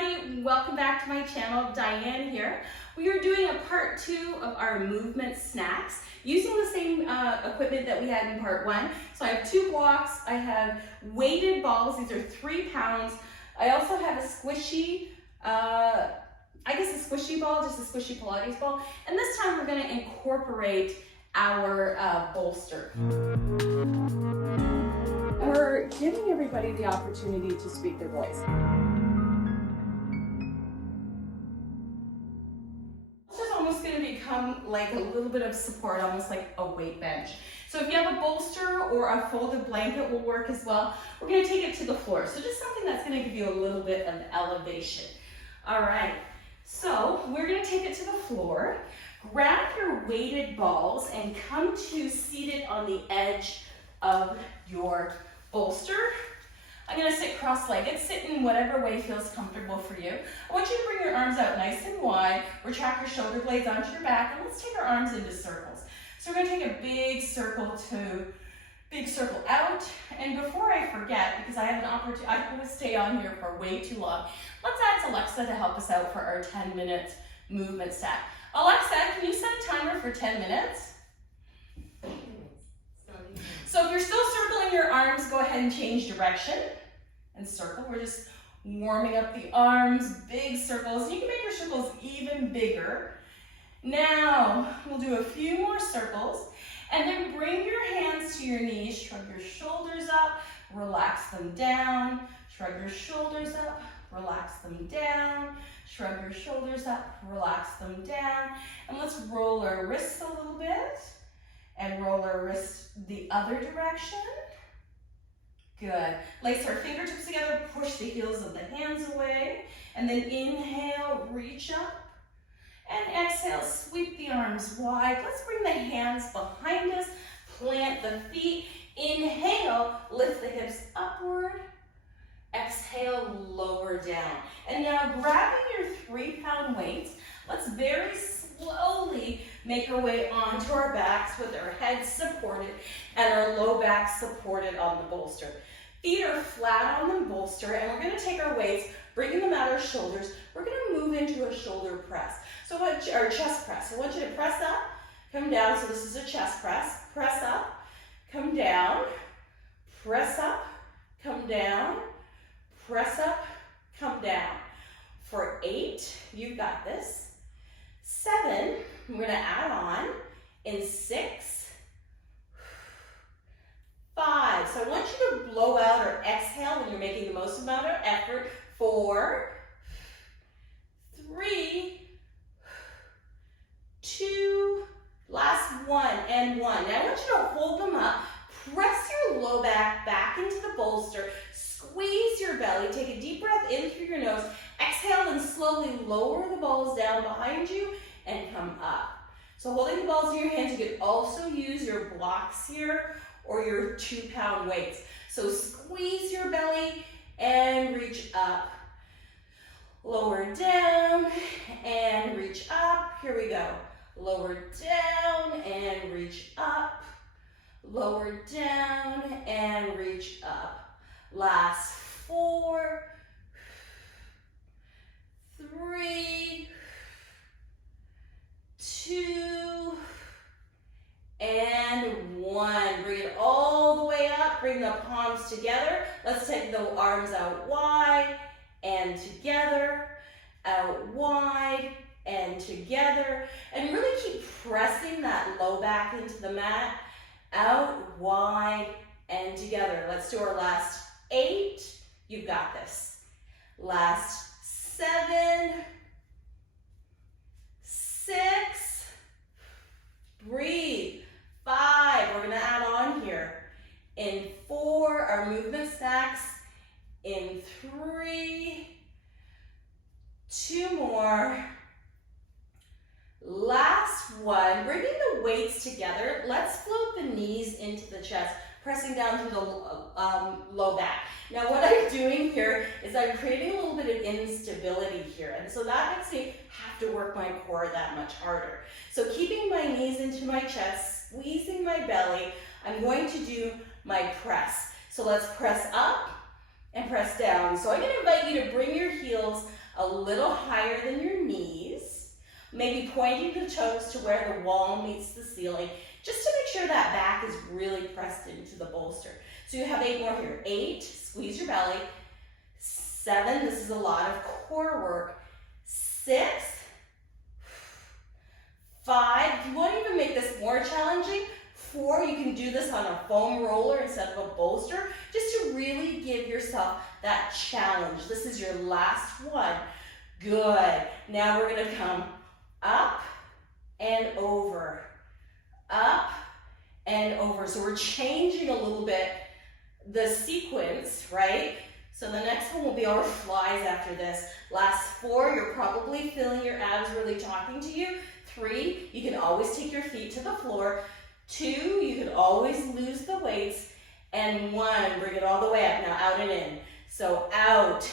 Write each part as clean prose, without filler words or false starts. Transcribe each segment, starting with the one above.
everybody, welcome back to my channel. Diane here. We are doing a part 2 of our movement snacks using the same equipment that we had in part 1. So I have 2 blocks, I have weighted balls, these are 3 pounds. I also have a squishy, I guess a squishy ball, just a squishy Pilates ball. And this time we're going to incorporate our bolster. We're giving everybody the opportunity to speak their voice. This is almost going to become like a little bit of support, almost like a weight bench. So if you have a bolster or a folded blanket will work as well. We're going to take it to the floor. So just something that's going to give you a little bit of elevation. All right, so we're going to take it to the floor. Grab your weighted balls and come to seated on the edge of your bolster. I'm going to sit cross-legged. Sit in whatever way feels comfortable for you. I want you to bring your arms out nice and wide. Retract your shoulder blades onto your back, and let's take our arms into circles. So we're going to take a big circle out. And before I forget, because I have an opportunity, I could stay on here for way too long, let's ask Alexa to help us out for our 10-minute movement stack. Alexa, can you set a timer for 10 minutes? So if you're still circling your arms, go ahead and change direction and circle. We're just warming up the arms, big circles. You can make your circles even bigger. Now, we'll do a few more circles, and then bring your hands to your knees, shrug your shoulders up, relax them down, shrug your shoulders up, relax them down, shrug your shoulders up, relax them down, and let's roll our wrists a little bit, and roll our wrists the other direction. Good. Lace our fingertips together, push the heels of the hands away, and then inhale, reach up, and exhale, sweep the arms wide. Let's bring the hands behind us, plant the feet, inhale, lift the hips upward, exhale, lower down. And now grabbing your 3-pound weights, let's very slowly make our way onto our backs with our heads supported and our low back supported on the bolster. Feet are flat on the bolster, and we're going to take our weights, bringing them at our shoulders. We're going to move into a shoulder press. So our chest press. I want you to press up, come down. So this is a chest press. Press up, come down, press up, come down, press up, come down. For 8, you've got this. 7, I'm going to add on in 6, 5. So I want you to blow out or exhale when you're making the most amount of effort. 4, 3, 2, last 1, and 1. Now I want you to hold them up. Press your low back into the bolster. Squeeze your belly. Take a deep breath in through your nose. Exhale and slowly lower the balls down behind you and come up. So holding the balls in your hands, you could also use your blocks here or your 2-pound weights. So squeeze your belly and reach up. Lower down and reach up. Here we go. Lower down and reach up. Lower down and reach up. Last 4, 3, 2, and 1. Bring it all the way up. Bring the palms together. Let's take the arms out wide and together, out wide and together. And really keep pressing that low back into the mat, out wide and together. Let's do our last 8. You've got this. Last 7, 6, breathe. 5, we're going to add on here. In 4, our movement snacks. In 3, 2 more. Last 1, bringing the weights together. Let's float the knees into the chest, pressing down through the low back. Now what I'm doing here is I'm creating a little bit of instability here, and so that makes me have to work my core that much harder. So keeping my knees into my chest, squeezing my belly, I'm going to do my press. So let's press up and press down. So I'm going to invite you to bring your heels a little higher than your knees, maybe pointing the toes to where the wall meets the ceiling, just to make sure that back is really pressed into the bolster. So you have 8 more here. 8, squeeze your belly. 7, this is a lot of core work. 6, 5, if you want to even make this more challenging, 4, you can do this on a foam roller instead of a bolster, just to really give yourself that challenge. This is your last one. Good. Now we're going to come up and over. Up and over. So we're changing a little bit the sequence, right? So the next one will be our flies after this. Last 4, you're probably feeling your abs really talking to you. 3, you can always take your feet to the floor. 2, you can always lose the weights. And 1, bring it all the way up. Now out and in. So out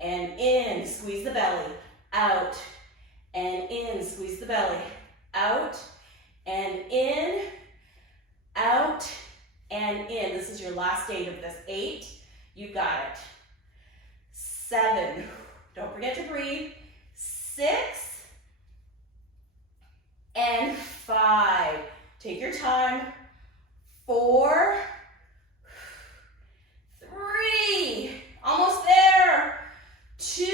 and in, squeeze the belly. Out and in, squeeze the belly. Out and in, out and in. This is your last 8 of this. 8, you got it. 7, don't forget to breathe. 6, and 5. Take your time. 4, 3, almost there. 2,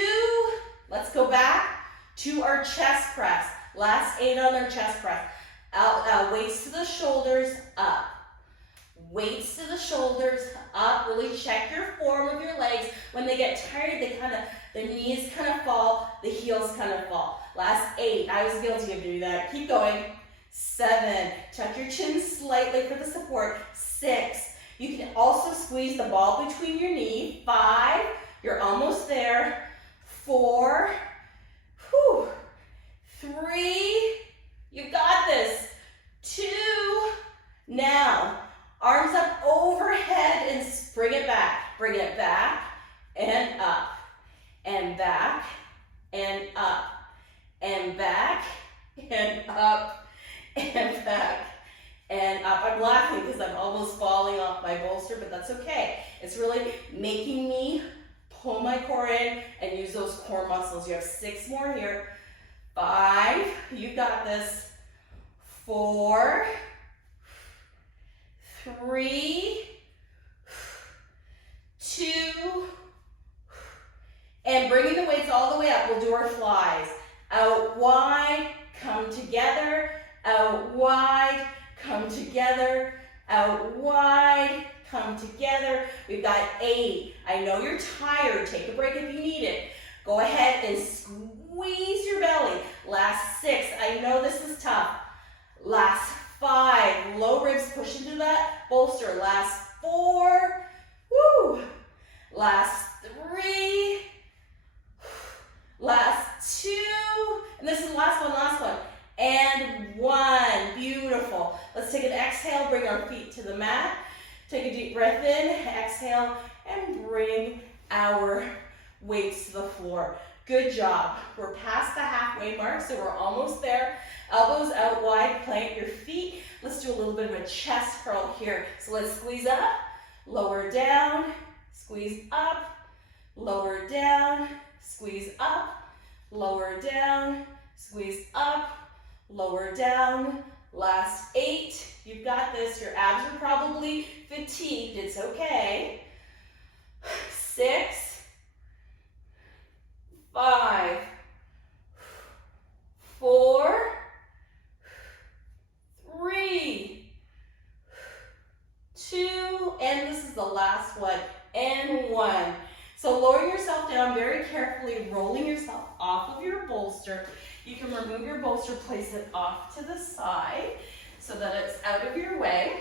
let's go back to our chest press. Last 8 on our chest press. Out, weights to the shoulders, up. Weights to the shoulders, up. Really check your form of your legs. When they get tired, the knees kind of fall, the heels kind of fall. Last 8, I was guilty of doing that. Keep going. 7, tuck your chin slightly for the support. 6, you can also squeeze the ball between your knee. 5, you're almost there. 4, 3, you got this. 2, now, arms up overhead and bring it back. Bring it back and up and back and up and back and up and back and up. I'm laughing because I'm almost falling off my bolster, but that's okay. It's really making me pull my core in and use those core muscles. You have 6 more here. 5, you got this. 4, 3, 2, and bringing the weights all the way up. We'll do our flies. Out wide, come together. Out wide, come together. Out wide, come together. We've got 8. I know you're tired. Take a break if you need it. Go ahead and squeeze your belly. Last 6. I know this is tough. Last 5. Low ribs push into that bolster. Last 4. Woo. Last 3. Last 2. And this is the last one. And 1. Beautiful. Let's take an exhale. Bring our feet to the mat. Take a deep breath in. Exhale. And bring our weights to the floor. Good job. We're past the halfway mark, so we're almost there. Elbows out wide, plant your feet. Let's do a little bit of a chest curl here. So let's squeeze up, lower down, squeeze up, lower down, squeeze up, lower down, squeeze up, lower down. Last 8. You've got this. Your abs are probably fatigued. It's okay. 6, 5, 4, 3, 2, and this is the last one, and 1. So lowering yourself down very carefully, rolling yourself off of your bolster. You can remove your bolster, place it off to the side so that it's out of your way.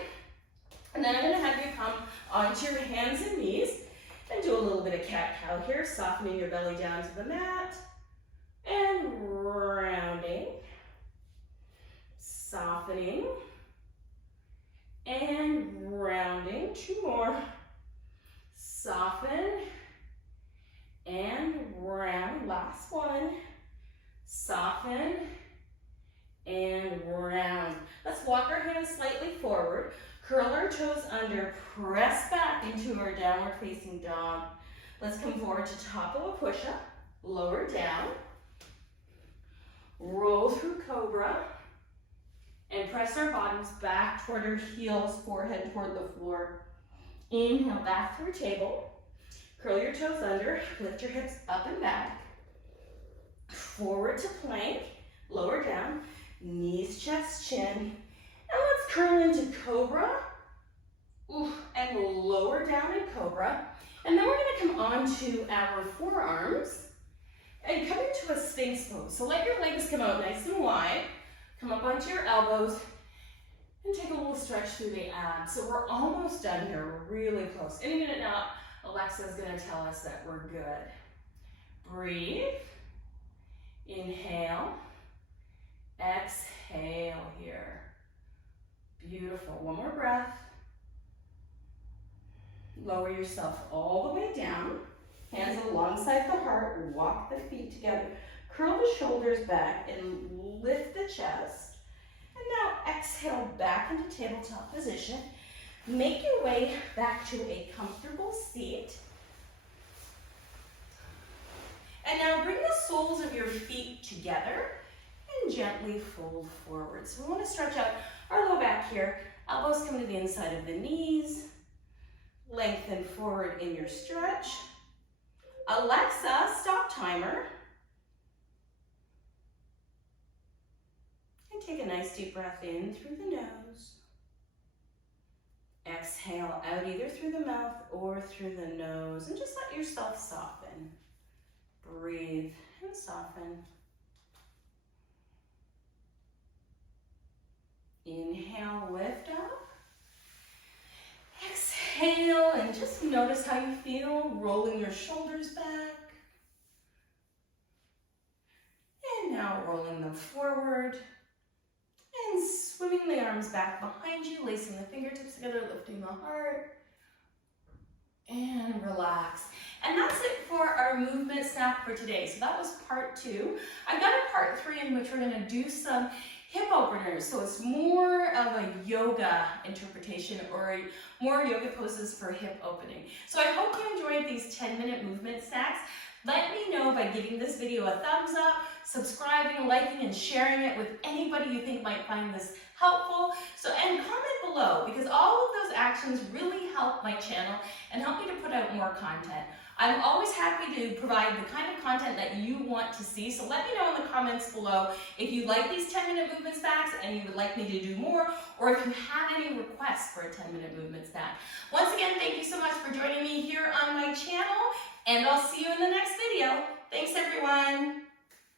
And then I'm going to have you come onto your hands and knees and do a little bit of cat-cow here, softening your belly down to the mat and rounding, softening and rounding. 2 more. Soften and round. Last one. Soften and round. Let's walk our hands slightly forward. Curl our toes under, press back into our downward facing dog. Let's come forward to top of a push-up. lower down, roll through cobra, and press our bottoms back toward our heels, forehead toward the floor. Inhale, back through table. Curl your toes under, lift your hips up and back. Forward to plank, lower down, knees, chest, chin. And let's curl into cobra. And lower down in cobra. And then we're gonna come onto our forearms and come into a sphinx pose. So let your legs come out nice and wide. Come up onto your elbows and take a little stretch through the abs. So we're almost done here, we're really close. In a minute now, Alexa's gonna tell us that we're good. Breathe, inhale, exhale here. Beautiful, one more breath. Lower yourself all the way down. Hands alongside the heart, walk the feet together. Curl the shoulders back and lift the chest. And now exhale back into tabletop position. Make your way back to a comfortable seat. And now bring the soles of your feet together and gently fold forward. So we want to stretch out our low back here. Elbows come to the inside of the knees. Lengthen forward in your stretch. Alexa, stop timer. And take a nice deep breath in through the nose. Exhale out either through the mouth or through the nose. And just let yourself soften. Breathe and soften. Inhale, lift up. Exhale, and just notice how you feel, rolling your shoulders back. And now rolling them forward. And swimming the arms back behind you, lacing the fingertips together, lifting the heart. And relax. And that's it for our movement snack for today. So that was part 2. I've got a part 3 in which we're gonna do some hip openers. So it's more of a yoga interpretation or more yoga poses for hip opening. So I hope you enjoyed these 10-minute movement snacks. Let me know by giving this video a thumbs up, subscribing, liking, and sharing it with anybody you think might find this helpful. And comment below, because all of those actions really help my channel and help me to put out more content. I'm always happy to provide the kind of content that you want to see, so let me know in the comments below if you like these 10-minute movement snacks and you would like me to do more, or if you have any requests for a 10-minute movement snack. Once again, thank you so much for joining me here on my channel, and I'll see you in the next video. Thanks, everyone.